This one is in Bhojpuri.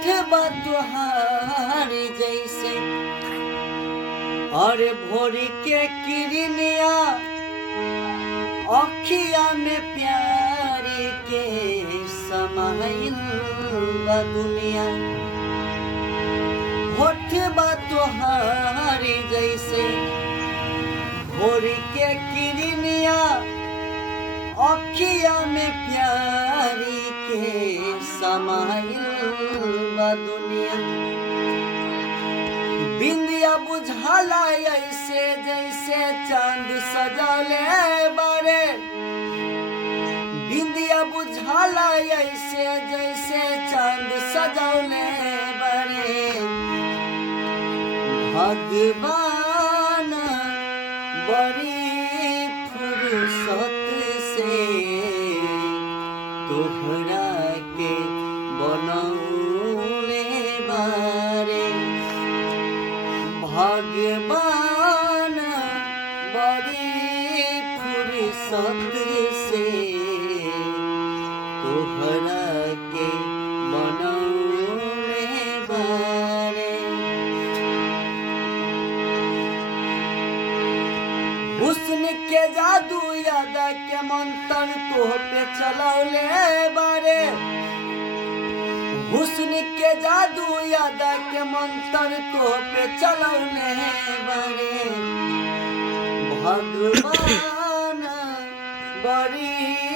होठबा तुहार जैसे और भोर के किरनिया अखिया में प्यारी के समाइल बा दुनिया। होठबा तुहार जैसे भोर के किरनिया अखिया में प्यारी के समाइल बा दुनिया। बिंदिया बुझाला ऐसे जैसे चांद सजौले बारे। बिंदिया बुझाला ऐसे जैसे चांद सजौले बारे। भगवान बड़ी फुर्सत से तोहरा के बनौले बारे। भगवान बड़ी फुर्सत से तोहरा के बनौले बारे। हुस्न के जादू यादा के मंत्र तोह पे चलौले बारे। हुस्न के जादू यादा के मंत्र तोह पे चलौले बारे। भगवान बड़ी